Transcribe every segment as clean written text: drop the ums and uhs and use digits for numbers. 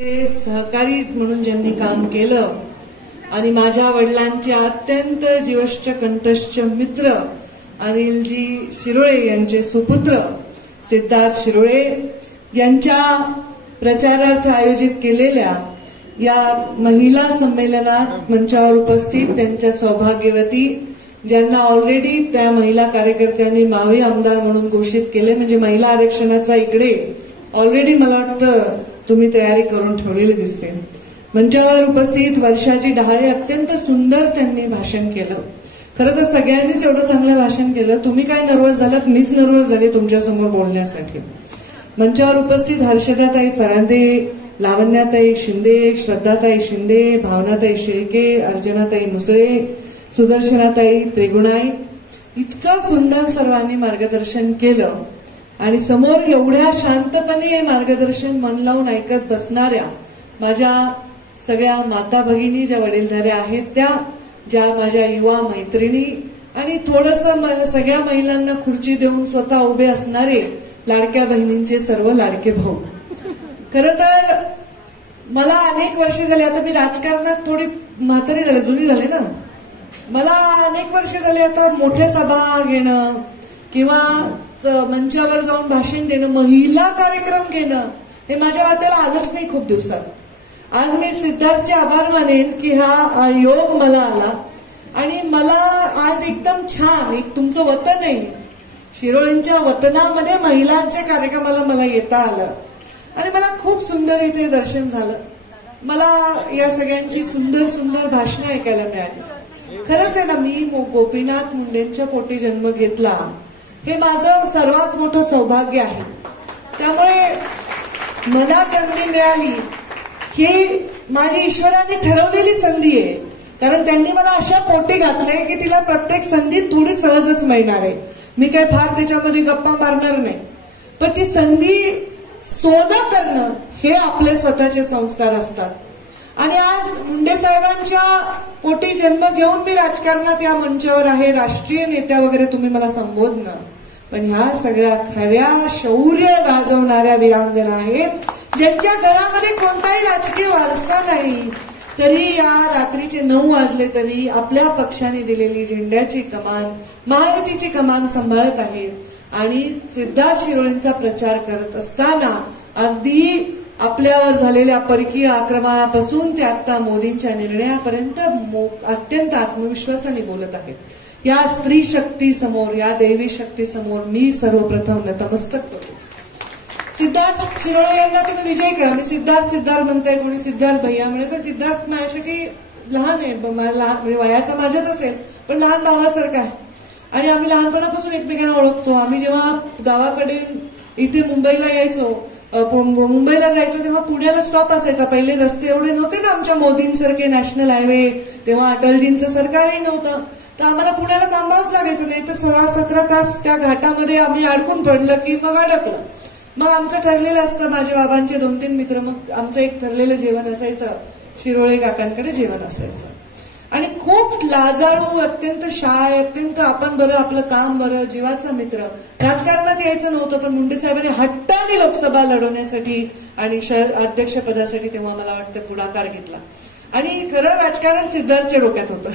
सहकारी म्हणून ज्यांनी काम केलं आणि माझ्या वडिलांचे अत्यंत जीवष्ट कंठस्थ मित्र अनिलजी शिरोळे यांचे सुपुत्र सिद्धार्थ शिरोळे यांच्या प्रचारार्थ आयोजित केलेल्या या महिला संमेलनात मंचावर उपस्थित त्यांच्या सौभाग्यवती ज्यांना ऑलरेडी त्या महिला कार्यकर्त्यांनी मावळी आमदार म्हणून घोषित केले, म्हणजे महिला आरक्षणाचा इकडे ऑलरेडी मला वाटतं तुम्ही तयारी करून ठेवलेली दिसते. मंचावर उपस्थित वर्षाजी डहाळे अत्यंत सुंदर त्यांनी भाषण केलं. खरं तर सगळ्यांनीच एवढं चांगलं भाषण केलं, तुम्ही काय नर्वस झालात, मीच नर्वस झाले तुमच्यासमोर बोलण्यासाठी. मंचावर उपस्थित हर्षदाताई फरांदे, लावण्याताई शिंदे, श्रद्धाताई शिंदे, भावनाताई शेळके, अर्चनाताई मुसळे, सुदर्शनाताई त्रिगुणाईत, इतकं सुंदर सर्वांनी मार्गदर्शन केलं. आणि समोर एवढ्या शांतपणे हे मार्गदर्शन मन लावून ऐकत बसणाऱ्या माझ्या सगळ्या माता भगिनी ज्या वडीलधाऱ्या आहेत, त्या ज्या माझ्या युवा मैत्रिणी आणि थोडंसं सगळ्या महिलांना खुर्ची देऊन स्वतः उभे असणारे लाडक्या बहिणींचे सर्व लाडके भाऊ. खरं तर मला अनेक वर्ष झाले, आता मी राजकारणात थोडी म्हातारी झाले, जुनी झाले ना, मला अनेक वर्ष झाले आता मोठे सभा घेणं किंवा मंचावर जाऊन भाषण देणं, महिला कार्यक्रम घेणं हे माझ्या वाट्याला आलंच नाही खूप दिवसात. आज मी सिद्धार्थचे आभार मानेन की हा योग मला आला आणि मला आज एकदम छान एक तुमचं वतन आहे, शिरोळींच्या वतनामध्ये महिलांच्या कार्यक्रमाला मला येता आलं आणि मला खूप सुंदर इथे दर्शन झालं. मला या सगळ्यांची सुंदर सुंदर भाषणं ऐकायला मिळाली. खरंच आहे ना, मी गोपीनाथ मुंडेंच्या पोटी जन्म घेतला हे माझं सर्वात मोठं सौभाग्य आहे. त्यामुळे मला संधी मिळाली ही माझी ईश्वराने ठरवलेली संधी आहे, कारण त्यांनी मला अशा पोटी घातलंय की तिला प्रत्येक संधी थोडी सहजच मिळणार आहे. मी काय फार त्याच्यामध्ये गप्पा मारणार नाही, पण ती संधी सोनं करणं हे आपले स्वतःचे संस्कार असतात. आणि आज मुंडे साहेबांच्या पोटी जन्म घेऊन मी राजकारणात या मंचावर आहे. राष्ट्रीय नेत्या वगैरे तुम्ही मला संबोधणं, पण ह्या सगळ्या खऱ्या शौर्य गाजवणाऱ्या वीरांगना आहेत ज्यांच्या घरामध्ये कोणताही राजकीय वारसा नाही, तरी या रात्रीचे 9 वाजले तरी आपल्या पक्षाने दिलेली झेंड्याची कमान, महायुतीची कमान सांभाळत आहेत आणि सिद्धार्थ शिरोळेंचा प्रचार करत असताना अगदी आपल्यावर झालेल्या परकीय आक्रमणापासून ते आता मोदींच्या निर्णयापर्यंत अत्यंत आत्मविश्वासाने बोलत आहेत. या स्त्री शक्ती समोर, या देवी शक्ती समोर मी सर्वप्रथम नतमस्तक करतो. सिद्धार्थ शिरोळे यांना तुम्ही विजय करा. मी सिद्धार्थ सिद्धार्थ म्हणताय, कोणी सिद्धार्थ भैया म्हणे, पण सिद्धार्थ माझ्यासाठी लहान आहे, म्हणजे वयाचा माझ्याच असेल पण लहान भावासारखा आहे आणि आम्ही लहानपणापासून एकमेकांना ओळखतो. आम्ही जेव्हा गावाकडे इथे मुंबईला यायचो, मुंबईला जायचो तेव्हा पुण्याला स्टॉप असायचा. पहिले रस्ते एवढे नव्हते ना आमच्या मोदींसारखे, नॅशनल हायवे, तेव्हा अटलजींचं सरकारही नव्हतं, तर आम्हाला पुण्याला थांबावंच लागायचं. नाही तर 16-17 तास त्या घाटामध्ये आम्ही अडकून पडलं की मग अडकलं. मग आमचं ठरलेलं असतं, माझ्या बाबांचे 2-3 मित्र, मग आमचं एक ठरलेलं जेवण असायचं, शिरोळे काकांकडे जेवण असायचं. आणि खूप लाजाळू, अत्यंत शाय, अत्यंत आपण बरं आपलं काम बरं, जीवाचा मित्र. राजकारणात यायचं नव्हतं, पण मुंडे साहेबांनी हट्टाने लोकसभा लढवण्यासाठी आणि शहर अध्यक्षपदासाठी तेव्हा मला वाटतं पुढाकार घेतला. आणि खरं राजकारण सिद्धार्थच्या डोक्यात होतं,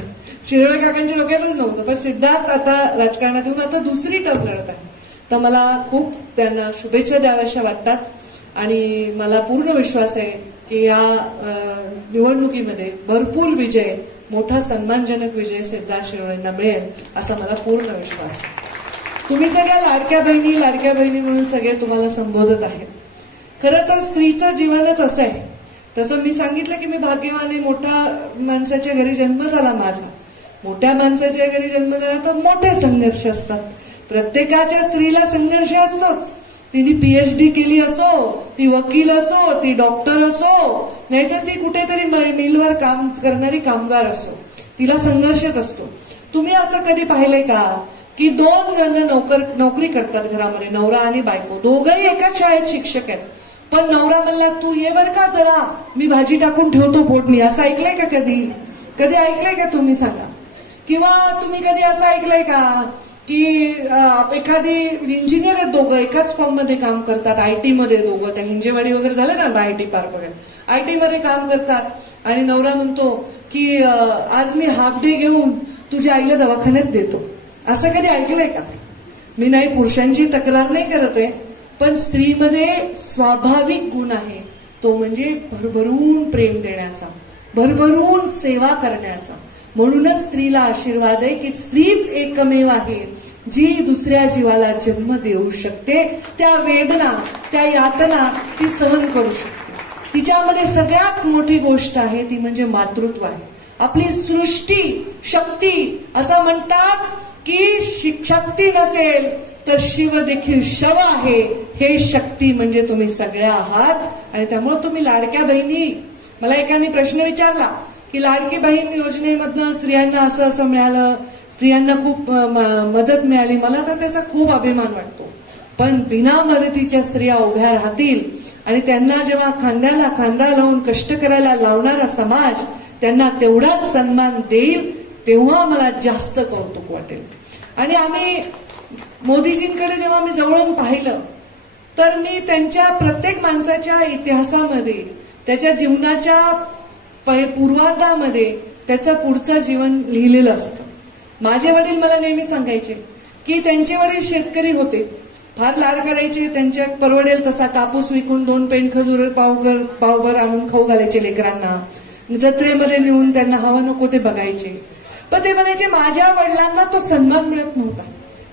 शिरोळे काकांच्या डोक्यातच नव्हतं. पण सिद्धार्थ आता राजकारणात येऊन आता दुसरी टर्म लढत आहे, तर मला खूप त्यांना शुभेच्छा द्याव्याशा वाटतात आणि मला पूर्ण विश्वास आहे की या निवडणुकीमध्ये भरपूर विजय, मोठा सन्मानजनक विजय सिद्धार्थ शिरोळेंना मिळेल असा मला पूर्ण विश्वास आहे. तुम्ही सगळ्या लाडक्या बहिणी म्हणून सगळे तुम्हाला संबोधत आहेत. खरं तर स्त्रीचं जीवनच असं आहे. तसं मी सांगितलं की मी भाग्यवान आहे, मोठ्या माणसाच्या घरी जन्म झाला माझा. मोठ्या माणसाच्या घरी जन्म झाला तर मोठे संघर्ष असतात. प्रत्येकाच्या स्त्रीला संघर्ष असतोच. तिने PhD केली असो, ती वकील असो, ती डॉक्टर असो, नाहीतर ती कुठेतरी मिलवर काम करणारी कामगार असो, तिला संघर्षच असतो. तुम्ही असं कधी पाहिलंय का की 2 जण नोकरी करतात घरामध्ये, नवरा आणि बायको, दोघंही एकाच शाळेत शिक्षक आहेत, पण नवरा म्हणला तू ये बर का जरा, मी भाजी टाकून ठेवतो फोडणी. असं ऐकलंय का कधी? कधी ऐकलंय का तुम्ही सांगा? किंवा तुम्ही कधी असं ऐकलंय का की एखादी इंजिनियर आहेत दोघं एकाच फॉर्म मध्ये काम करतात, IT मध्ये दोघं, त्या हिंजेवाडी वगैरे झालं ना IT पार्क वगैरे, IT मध्ये काम करतात आणि नवरा म्हणतो की आज मी हाफ डे घेऊन तुझ्या आईला दवाखान्यात देतो. असं कधी ऐकलंय का? मी नाही पुरुषांची तक्रार नाही करत आहे, पण स्त्रीमध्ये स्वाभाविक गुण आहे तो म्हणजे भरभरून प्रेम देण्याचा, भरभरून सेवा करण्याचा. म्हणूनच स्त्रीला आशीर्वाद आहे की स्त्रीच एकमेव आहे जी दुसऱ्या जीवाला जन्म देऊ शकते. त्या वेदना, त्या यातना ती सहन करू शकते. तिच्यामध्ये सगळ्यात मोठी गोष्ट आहे ती म्हणजे मातृत्व आहे. आपली सृष्टी शक्ती, असं म्हणतात की शक्ती नसेल तर शिव देखील शव आहे. हे शक्ती म्हणजे तुम्ही सगळ्या आहात. आणि त्यामुळे तुम्ही लाडक्या बहिणी, मला एकाने प्रश्न विचारला की लाडकी बहीण योजनेमधनं स्त्रियांना असं असं मिळालं, स्त्रियांना खूप मदत मिळाली. मला तर त्याचा खूप अभिमान वाटतो. पण बिना मदतीच्या स्त्रिया उभ्या राहतील आणि त्यांना जेव्हा खांद्याला खांदा लावून कष्ट करायला लावणारा समाज त्यांना तेवढाच सन्मान देईल, तेव्हा मला जास्त कौतुक वाटेल. आणि आम्ही मोदीजींकडे जेव्हा मी जवळून पाहिलं तर मी त्यांच्या प्रत्येक माणसाच्या इतिहासामध्ये, त्याच्या जीवनाच्या पूर्वार्धामध्ये त्याचं पुढचं जीवन लिहिलेलं असतं. माझे वडील मला नेहमी सांगायचे की त्यांचे वडील शेतकरी होते, फार लाड करायचे. त्यांच्या परवडेल तसा कापूस विकून 2 पेंड खजूर पावभर आणून खाऊ घालायचे लेकरांना. जत्रेमध्ये नेऊन त्यांना हवं नको ते बघायचे. पण ते म्हणायचे माझ्या वडिलांना तो सन्मान मिळत नव्हता.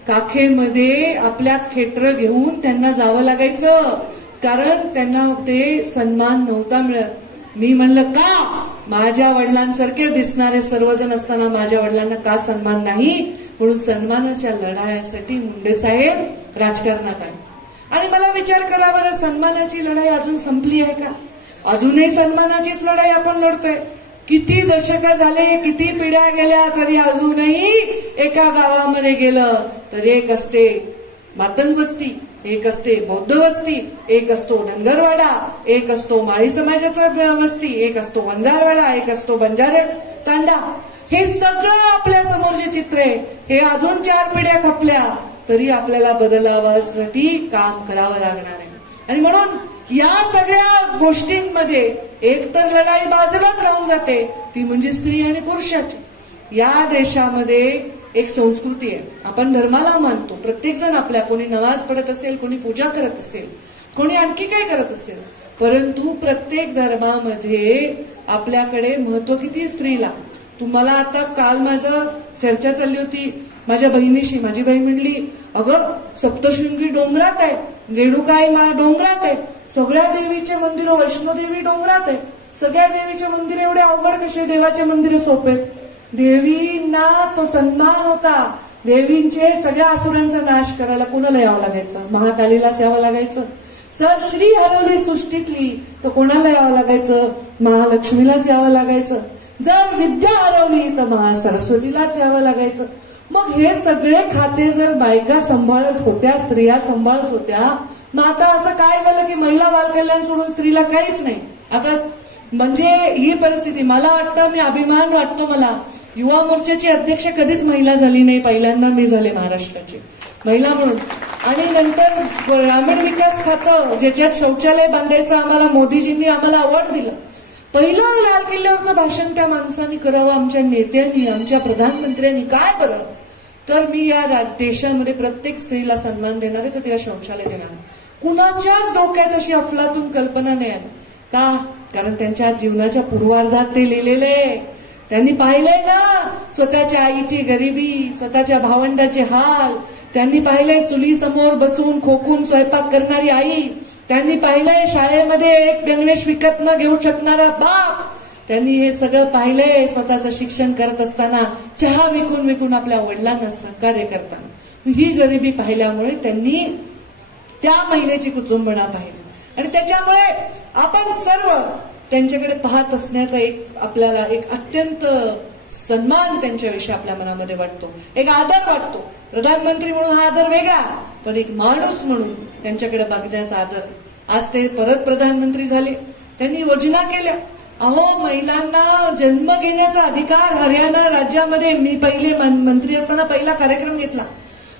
काखेमध्ये आपल्या खेटर घेऊन त्यांना जावं लागायचं, कारण त्यांना ते सन्मान नव्हता मिळत. मी म्हणलं का? माझ्या वडिलांसारखे दिसणारे सर्वजण असताना माझ्या वडिलांना का सन्मान नाही? म्हणून सन्मानाच्या लढाईसाठी मुंडे साहेब राजकारणात आले. आणि मला विचार करा बरं, सन्मानाची लढाई अजून संपली आहे का? अजूनही सन्मानाचीच लढाई आपण लढतोय. किती दशकं झाले, किती पिढ्या गेल्या, तरी अजूनही एका गावामध्ये गेलं तर एक असते मातंग वस्ती, एक असते बौद्ध वस्ती, एक असतो धनगरवाडा, एक असतो माळी समाजाचा वस्ती, एक असतो वंजारवाडा, एक असतो बंजारे तांडा. हे सगळं आपल्या समोरचे चित्र आहे. हे अजून 4 पिढ्या खपल्या तरी आपल्याला बदलावासाठी काम करावं लागणार आहे. आणि म्हणून या सगळ्या गोष्टींमध्ये एक तर लढाई बाजूलाच राहून जाते, ती म्हणजे स्त्री आणि पुरुषाची. या देशामध्ये एक संस्कृती आहे, आपण धर्माला मानतो प्रत्येक जण आपल्या, कोणी नमाज पढत असेल, कोणी पूजा करत असेल, कोणी आणखी काय करत असेल, परंतु प्रत्येक धर्मामध्ये आपल्याकडे महत्व किती स्त्रीला. तुम्हाला आता काल माझं चर्चा चालली होती माझ्या बहिणीशी. माझी बहीण म्हणली अगं सप्तशृंगी डोंगरात आहे, रेणुकाई मा डोंगरात आहे, सगळ्या देवीचे मंदिर, वैष्णोदेवी डोंगरात आहे, सगळ्या देवीचे मंदिर एवढे अवघड कसे? देवाचे मंदिर सोपे. देवींना तो सन्मान होता. देवींचे सगळ्या असुरांचा नाश करायला कोणाला यावं लागायचं? महाकालीलाच यावं लागायचं. जर श्री हरवली सृष्टीतली तर कोणाला यावं लागायचं? महालक्ष्मीलाच यावं लागायचं. जर विद्या हरवली तर महासरस्वतीलाच यावं लागायचं. मग हे सगळे खाते जर बायका सांभाळत होत्या, स्त्रिया सांभाळत होत्या, मग आता असं काय झालं की महिला बालकल्याण सोडून स्त्रीला काहीच नाही. आता म्हणजे ही परिस्थिती. मला वाटतं, मी अभिमान वाटतो मला, युवा मोर्चाची अध्यक्ष कधीच महिला झाली नाही. पहिल्यांदा मी झाले महाराष्ट्राची महिला म्हणून. आणि नंतर ग्रामीण विकास खातं, ज्याच्यात शौचालय बांधायचं आम्हाला मोदीजींनी आम्हाला अवॉर्ड दिलं. पहिलं लाल किल्ल्यावरचं भाषण त्या माणसांनी करावं, आमच्या नेत्यांनी, आमच्या प्रधानमंत्र्यांनी. काय बरं? तर मी या देशामध्ये प्रत्येक स्त्रीला सन्मान देणार आहे, तर तिला शौचालय देणार. कुणाच्याच डोक्यात अशी अफलातून कल्पना नाही आली. का? कारण त्यांच्या जीवनाच्या पूर्वार्धात ते लिहिलेले. त्यांनी पाहिलंय ना स्वतःच्या आईची गरिबी, स्वतःच्या भावंडाचे हाल. त्यांनी पाहिलंय चुली समोर बसून खोकून स्वयंपाक करणारी आई. त्यांनी पाहिलंय शाळेमध्ये एक गणवेश विकत न घेऊ शकणारा बाप. त्यांनी हे सगळं पाहिलंय स्वतःचं शिक्षण करत असताना चहा विकून विकून आपल्या वडिलांना सहकार्य करताना. ही गरिबी पाहिल्यामुळे त्यांनी त्या महिलेची कुचुंबणा पाहिली. आणि त्याच्यामुळे आपण सर्व त्यांच्याकडे पाहत असण्याचा एक आपल्याला एक अत्यंत सन्मान त्यांच्याविषयी आपल्या मनामध्ये वाटतो, एक आदर वाटतो. प्रधानमंत्री म्हणून हा आदर वेगळा, पण एक माणूस म्हणून त्यांच्याकडे बघण्याचा आदर. आज ते परत प्रधानमंत्री झाले, त्यांनी योजना केल्या. अहो, महिलांना जन्म घेण्याचा अधिकार हरियाणा राज्यामध्ये मी पहिले मंत्री असताना पहिला कार्यक्रम घेतला.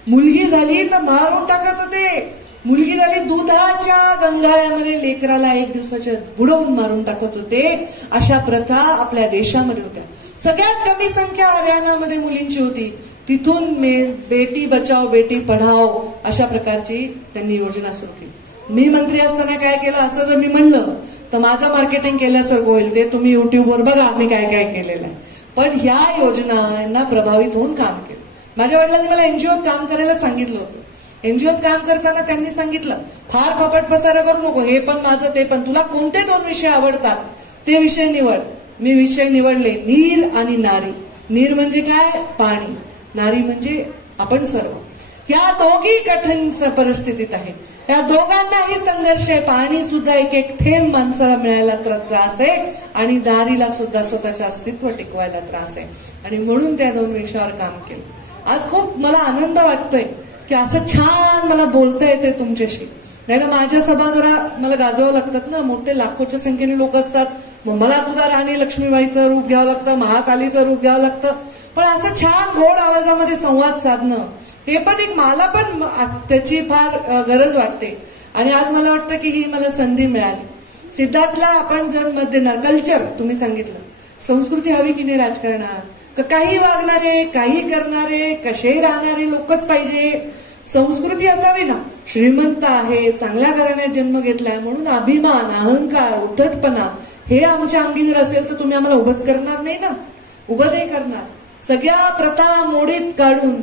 मुलगी झाली तर मारून टाकत होते. मुलगी झाली दुधाच्या गंगाळ्यामध्ये लेकराला 1 दिवसाच्या बुडवून मारून टाकत होते. अशा प्रथा आपल्या देशामध्ये होत्या. सगळ्यात कमी संख्या हरियाणामध्ये मुलींची होती. तिथून बेटी बचाओ बेटी पढाओ अशा प्रकारची त्यांनी योजना सुरू केली. मी मंत्री असताना काय केलं असं जर मी म्हणलं तर माझं मार्केटिंग केल्यासारखं होईल. ते तुम्ही युट्यूबवर बघा मी काय काय केलेलं आहे. पण ह्या योजनांना प्रभावित होऊन काम केलं. माझ्या वडिलांनी मला एनजीओत काम करायला सांगितलं होतं. एनजीओत काम करताना त्यांनी सांगितलं फार फपट पसारा करू नको, हे पण माझं ते पण, तुला कोणते 2 विषय आवडतात ते विषय निवड. मी विषय निवडले नीर आणि नारी. नीर म्हणजे काय? पाणी. नारी म्हणजे आपण सर्व. या दोघी कठीण परिस्थितीत आहे. या दोघांनाही संघर्ष आहे. पाणी सुद्धा एक थेंब माणसाला मिळायला त्रास आहे आणि नारीला सुद्धा स्वतःचे अस्तित्व टिकवायला त्रास आहे. आणि म्हणून त्या 2 विषयावर काम केलं. आज खूप मला आनंद वाटतोय की असं छान मला बोलता येते तुमच्याशी. नाही का माझ्या सभा जरा मला गाजवावं लागतात ना, मोठे लाखोच्या संख्येने लोक असतात. मग मला सुद्धा राणी लक्ष्मीबाईचं रूप घ्यावं लागतं, महाकालीचं रूप घ्यावं लागतं. पण असं छान गोड आवाजामध्ये संवाद साधणं हे पण एक मला पण त्याची फार गरज वाटते. आणि आज मला वाटतं की ही मला संधी मिळाली. सिद्धार्थला आपण जर मत देणार, कल्चर तुम्ही सांगितलं, संस्कृती हवी की नाही राजकारणात? काही वागणारे, काही करणारे, कसेही राहणारे लोकच पाहिजे. संस्कृती असावी ना. श्रीमंत आहे, चांगल्या घराण्यात जन्म घेतलाय म्हणून अभिमान, अहंकार, उद्धटपणा हे आमच्या अंगी जर असेल तर तुम्ही आम्हाला उभंच करणार नाही ना. उभं नाही करणार. सगळ्या प्रथा मोडीत काढून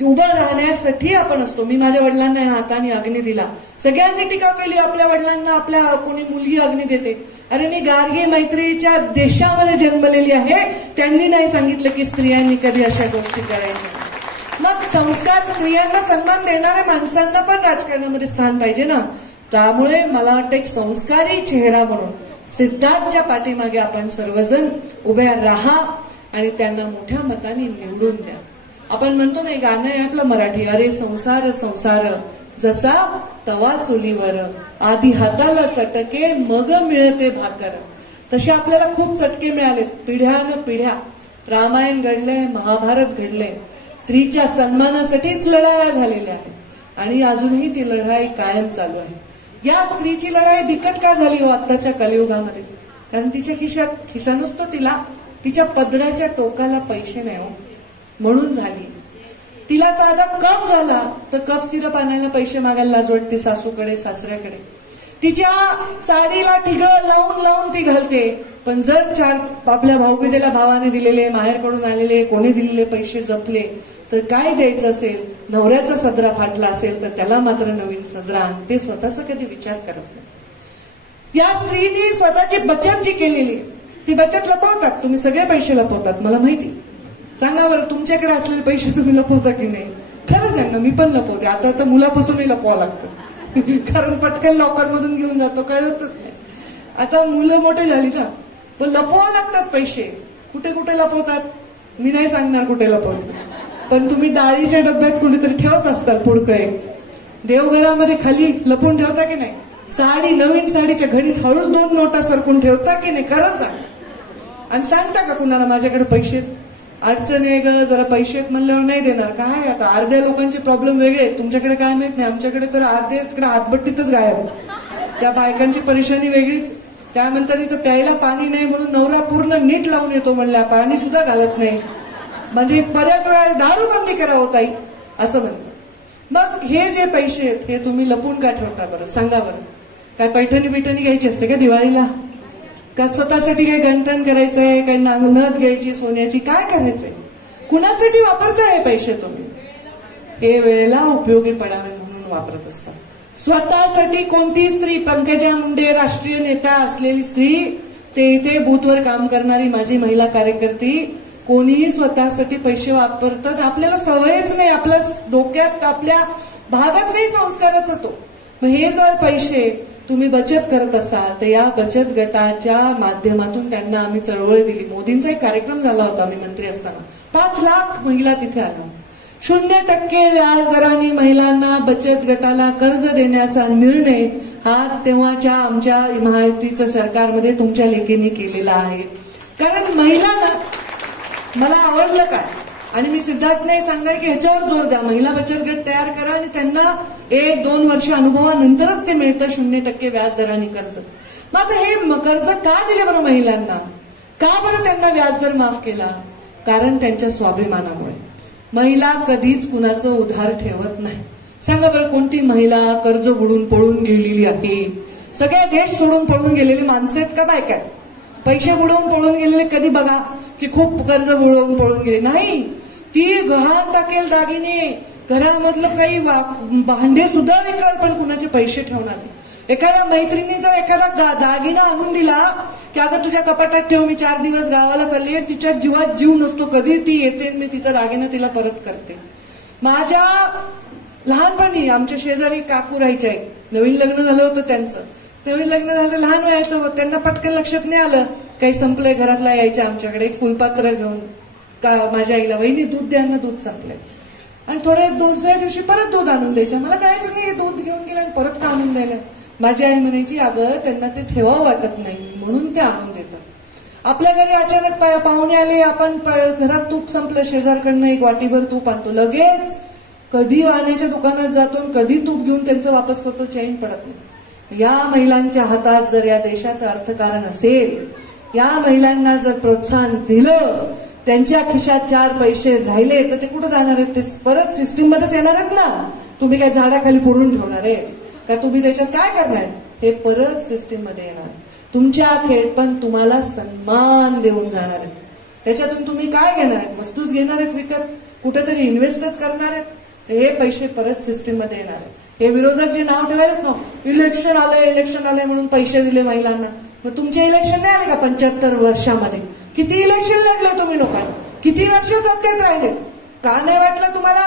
उभं राहण्यासाठी आपण असतो. मी माझ्या वडिलांना हाताने अग्नी दिला. सगळ्यांनी टीका केली आपल्या वडिलांना, आपल्या कोणी मुलगी अग्नी देते. अरे मी गार्गी मैत्रीच्या देशामध्ये जन्मलेली आहे. त्यांनी नाही सांगितलं की स्त्रियांनी कधी अशा गोष्टी करायच्या. मग संस्कार, स्त्रियांना सन्मान देणाऱ्या माणसांना पण राजकारणामध्ये स्थान पाहिजे ना. त्यामुळे मला वाटतं एक संस्कारी चेहरा म्हणून सिद्धार्थच्या पाठीमागे आपण सर्वजण उभ्या राहा आणि त्यांना मोठ्या मताने निवडून द्या. आपण म्हणतो ना गाणं आहे आपलं मराठी, अरे संसार संसार जसा तवा चुलीवर, आधी हाताला चटके मग मिळते भाकर. तसे आपल्याला खूप चटके मिळाले पिढ्यान पिढ्या. रामायण घडलंय, महाभारत घडलंय. स्त्रीच्या सन्मानासाठीच लढाया झालेल्या आहेत आणि अजूनही ती लढाई कायम चालू आहे. या स्त्रीची लढाई बिकट का झाली हो आत्ताच्या कलियुगामध्ये? कारण तिच्या खिसा नसतो तिला, तिच्या पदराच्या टोकाला पैसे नाही हो, म्हणून झाली. तिला साधा कफ झाला तर कफ सिरप आणायला पैसे मागायला लाज वाटते सासूकडे, सासऱ्याकडे. तिच्या साडीला ठिगळं लावून लावून ती घालते. पण जर 4 आपल्या भाऊबीजेला भावाने दिलेले, माहेरकडून आलेले, कोणी दिलेले पैसे जपले तर काय द्यायचं असेल? नवऱ्याचा सदरा फाटला असेल तर त्याला मात्र नवीन सदरा आणते. स्वतःचा कधी विचार करत नाही. या स्त्रीने स्वतःची बचत जी केलेली ती बचत लपवतात. तुम्ही सगळे पैसे लपवतात मला माहिती. सांगा बरं तुमच्याकडे असलेले पैसे तुम्ही लपवता की नाही? खरं सांगा. मी पण लपवते. आता तर मुलापासूनही लपवावं लागतं कारण पटकन लॉकर मधून घेऊन जातो, कळतच नाही. आता मुलं मोठे झाली ना, पण लपवावं लागतात पैसे. कुठे कुठे लपवतात मी नाही सांगणार कुठे लपवतात. पण तुम्ही डाळीच्या डब्यात कुठेतरी ठेवत असताल पुडकं एक. देवघरामध्ये खाली लपवून ठेवता की नाही? साडी, नवीन साडीच्या घडीत हळूच 2 नोटा सरकून ठेवता की नाही? खरं सांग. आणि सांगता का कुणाला माझ्याकडे पैसे अडचण आहे ग, जरा पैसे म्हणल्यावर नाही देणार? काय आता अर्ध्या लोकांचे प्रॉब्लेम वेगळे, तुमच्याकडे काय माहित नाही. आमच्याकडे तर अर्धे तिकडे हातभट्टीतच गायब. त्या बायकांची परेशानी वेगळीच. त्यानंतर इथं प्यायला पाणी नाही म्हणून नवरा पूर्ण नीट लावून येतो म्हणल्या, पाणी सुद्धा घालत नाही. म्हणजे बऱ्याच वेळा दारूबंदी करा होता असं म्हणतं. मग हे जे पैसे आहेत हे तुम्ही लपून का ठेवता बरं? सांगा बरं. काय पैठणी बिठणी घ्यायची असते का दिवाळीला? का स्वतःसाठी काही गंठण करायचंय? काही नथ घ्यायची सोन्याची? काय करायचंय? कुणासाठी वापरताय हे पैसे तुम्ही? हे वेळेला उपयोगी पडावे म्हणून वापरत असतात. स्वतःसाठी कोणती स्त्री, पंकजा मुंडे राष्ट्रीय नेता असलेली स्त्री, ते इथे बूथवर काम करणारी माझी महिला कार्यकर्ती, कोणीही स्वतःसाठी पैसे वापरतात. आपल्याला सवयच नाही, आपल्या डोक्यात आपल्या भागच नाही संस्काराचा तो. मग हे जर पैसे तुम्ही बचत करत असाल तर या बचत गटाच्या माध्यमातून त्यांना आम्ही चळवळ दिली. मोदींचा एक कार्यक्रम झाला होता मी मंत्री असताना. 5 लाख महिला तिथे आल्या. 0% व्याज दराने महिलांना बचत गटाला कर्ज देण्याचा निर्णय हा तेव्हाच्या आमच्या महायुतीच्या सरकारमध्ये तुमच्या लेकीने केलेला आहे. कारण महिलांना मला आवडलं काय आणि मी सिद्धार्थ नाही सांगणार की ह्याच्यावर जोर द्या. महिला बचत गट तयार करा आणि त्यांना 1-2 वर्ष अनुभवानंतरच ते मिळतं 0% व्याजदराने कर्ज. मग आता हे कर्ज का दिले बरं महिलांना? का बरं त्यांना व्याजदर माफ केला? कारण त्यांच्या स्वाभिमानामुळे. महिला कधीच कुणाचं उधार ठेवत नाही. सांगा बरं, कोणती महिला कर्ज बुडून पळून गेलेली आहे? सगळ्या देश सोडून पळून गेलेले माणसं आहेत का बायका? पैसे बुडवून पळून गेलेले कधी बघा की खूप कर्ज बुडवून पळून गेले नाही. ती गहाण टाकेल दागिने, घरामधलं काही भांडे सुद्धा विकाल, पण कुणाचे पैसे ठेवणार नाही. एखाद्या मैत्रिणी जर एखादा दागिना आणून दिला की अगं तुझ्या कपाटात ठेव, मी 4 दिवस गावाला चालली आहे, तिच्या जीवात जीव नसतो, कधी ती येते मी तिचा दागिना तिला परत करते. माझ्या लहानपणी आमच्या शेजारी काकू राहायच्या, नवीन लग्न झालं होतं त्यांचं. नवीन लग्न झालं तर लहान वयाचं होतं, त्यांना पटकन लक्षात नाही आलं काही संपलंय. घरातला यायच्या आमच्याकडे एक फुलपात्र घेऊन माझ्या आईला, वहिनी दूध द्या ना, दूध संपलंय. आणि थोड्या दुसऱ्या दिवशी परत दूध आणून द्यायच्या. मला कळायचं नाही दूध घेऊन गेलं आणि परत का आणून द्यायला. माझी आई म्हणायची अगं त्यांना ते ठेवावं वाटत नाही म्हणून ते आणून देतात. आपल्या घरी अचानक पाहुणे आले, आपण घरात तूप संपलं, शेजारकडनं एक वाटीभर तूप आणतो, लगेच कधी वाण्याच्या दुकानात जातो, कधी तूप घेऊन त्यांचं वापस करतो, चैन पडत नाही. या महिलांच्या हातात जर या देशाचं अर्थकारण असेल, या महिलांना जर प्रोत्साहन दिलं, त्यांच्या खिशात 4 पैसे राहिले तर ते कुठे जाणार आहेत? ते परत सिस्टीम मध्येच येणार आहेत ना. तुम्ही काय झाडाखाली पुरून ठेवणार आहे का? तुम्ही त्याच्यात काय करणार? हे परत सिस्टीम मध्ये येणार. तुमच्या खेळ पण तुम्हाला सन्मान देऊन जाणार आहे. त्याच्यातून तुम्ही काय घेणार आहेत? वस्तूच घेणार आहेत विकत, कुठेतरी इन्व्हेस्टच करणार आहेत. हे पैसे परत सिस्टीम मध्ये येणार आहे. हे विरोधक जे नाव ठेवायलात ना, इलेक्शन आलंय म्हणून पैसे दिले महिलांना. मग तुमचे इलेक्शन नाही आले का 75 वर्षामध्ये? किती इलेक्शन लढले तुम्ही लोकांनी? किती वर्ष सत्तेत राहिले? का नाही वाटलं तुम्हाला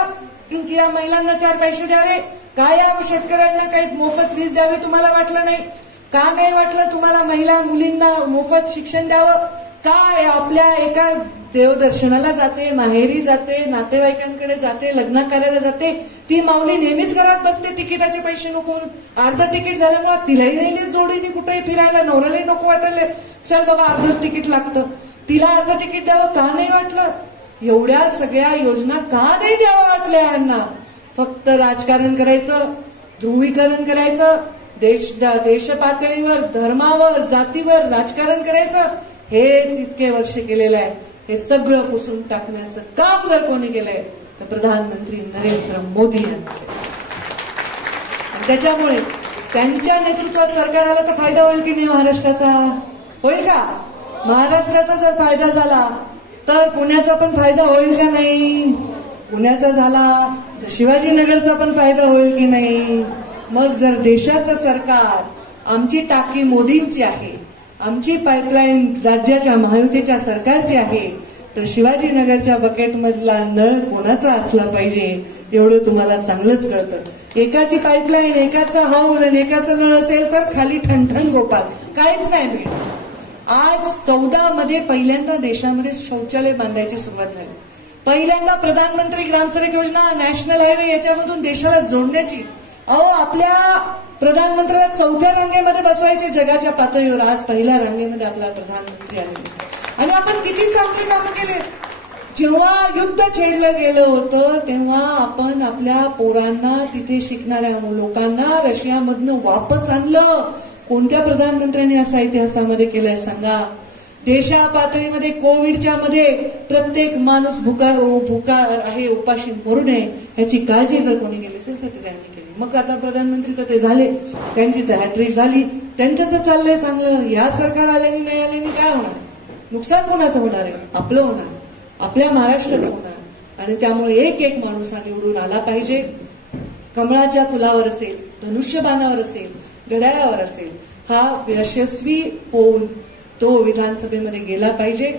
की या महिलांना 4 पैसे द्यावे? का या शेतकऱ्यांना काही मोफत वीज द्यावी तुम्हाला वाटलं नाही? का नाही वाटलं तुम्हाला महिला मुलींना मोफत शिक्षण द्यावं? काय आपल्या एका देवदर्शनाला जाते, माहेरी जाते, नातेवाईकांकडे जाते, लग्न कार्याला जाते, ती माऊली नेहमीच घरात बसते तिकिटाचे पैसे नको म्हणून. अर्ध तिकीट झाल्यामुळे तिलाही राहिली जोडीने कुठेही फिरायला, नवऱ्यालाही नको वाटले, चल बाबा अर्धच तिकीट लागतं, तिला अर्ध तिकीट द्यावं का नाही वाटलं? एवढ्या सगळ्या योजना का नाही द्यावं वाटल्या यांना? फक्त राजकारण करायचं, ध्रुवीकरण करायचं, देश पातळीवर, धर्मावर, जातीवर राजकारण करायचं, हेच इतके वर्ष केलेलं आहे. हे सगळं पुसून टाकण्याचं काम जर कोणी केलंय तर प्रधानमंत्री नरेंद्र मोदी यांनी केलं. त्याच्यामुळे त्यांच्या नेतृत्वात सरकार आलं तर फायदा होईल की नाही महाराष्ट्राचा? होईल का? महाराष्ट्राचा जर फायदा झाला तर पुण्याचा पण फायदा होईल का नाही? पुण्याचा झाला तर शिवाजीनगरचा पण फायदा होईल की नाही? मग जर देशाचं सरकार, आमची टाकी मोदींची आहे, आमची पाईपलाईन राज्याच्या महायुतीच्या सरकारची आहे, तर शिवाजीनगरच्या बकेटमधला नळ कोणाचा असला पाहिजे एवढं तुम्हाला चांगलंच कळतं. एकाची पाईपलाईन, एकाचा हौद आणि एकाचा नळ असेल तर खाली ठणठण गोपाल, काहीच नाही मिळत. आज 14 मध्ये पहिल्यांदा देशामध्ये शौचालय बांधायची सुरुवात झाली. पहिल्यांदा प्रधानमंत्री ग्रामसडक योजना, नॅशनल हायवे याच्यामधून देशाला जोडण्याची. अहो, आपल्या प्रधानमंत्र्याला 4थ्या रांगेमध्ये बसवायचे जगाच्या पातळीवर. आज पहिल्या रांगेमध्ये आपला प्रधानमंत्री आले आणि आपण किती चांगले कामं केले. जेव्हा युद्ध छेडलं गेलं होतं तेव्हा आपण आपल्या पोरांना, तिथे शिकणाऱ्या लोकांना रशियामधनं वापस आणलं. कोणत्या प्रधानमंत्र्यांनी असा इतिहासामध्ये केलंय सांगा? देशा पातळीमध्ये कोविडच्या मध्ये प्रत्येक माणूस भुका आहे, उपाशी मरू नये ह्याची काळजी जर कोणी केली असेल तर ते त्यांनी केली. मग आता प्रधानमंत्री तर ते झाले, त्यांची तर हॅट्रिक झाली, त्यांचं तर चाललंय चांगलं. या सरकार आल्याने नाही आल्याने काय होणार? नुकसान कोणाचं होणार आहे? आपलं होणार, आपल्या महाराष्ट्राचं होणार. आणि त्यामुळे एक माणूस हा निवडून आला पाहिजे. कमळाच्या फुलावर असेल, धनुष्यबाणावर असेल, घड्याळावर असेल, हा यशस्वी होऊन तो विधानसभेमध्ये गेला पाहिजे.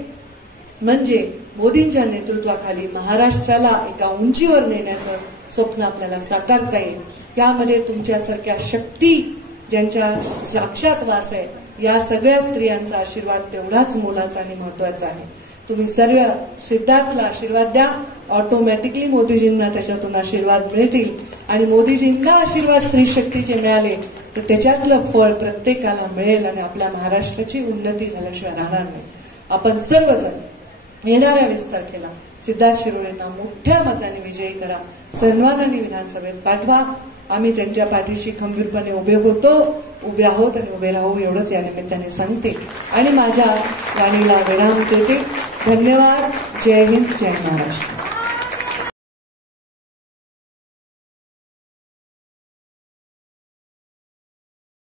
म्हणजे मोदींच्या नेतृत्वाखाली महाराष्ट्राला एका उंचीवर नेण्याचं स्वप्न आपल्याला साकारता येईल. यामध्ये तुमच्यासारख्या शक्ती ज्यांच्या साक्षात वास आहे, या सगळ्या स्त्रियांचा आशीर्वाद तेवढाच मोलाचा आणि महत्वाचा आहे. तुम्ही सर्व सिद्धार्थला आशीर्वाद द्या, ऑटोमॅटिकली मोदीजींना त्याच्यातून आशीर्वाद मिळतील. आणि मोदीजींना आशीर्वाद स्त्री शक्तीचे मिळाले तर त्याच्यातलं फळ प्रत्येकाला मिळेल आणि आपल्या महाराष्ट्राची उन्नती झाल्याशिवाय राहणार नाही. आपण सर्वजण येणाऱ्या 20 तारखेला सिद्धार्थ शिरोळेंना मोठ्या मताने विजयी करा, सन्मानाने विधानसभेत पाठवा. आम्ही त्यांच्या पाठीशी खंबीरपणे उभे होतो, उभे आहोत आणि उभे राहू एवढंच या निमित्ताने सांगते आणि माझ्या वाणीला विराम देते. धन्यवाद. जय हिंद, जय महाराष्ट्र.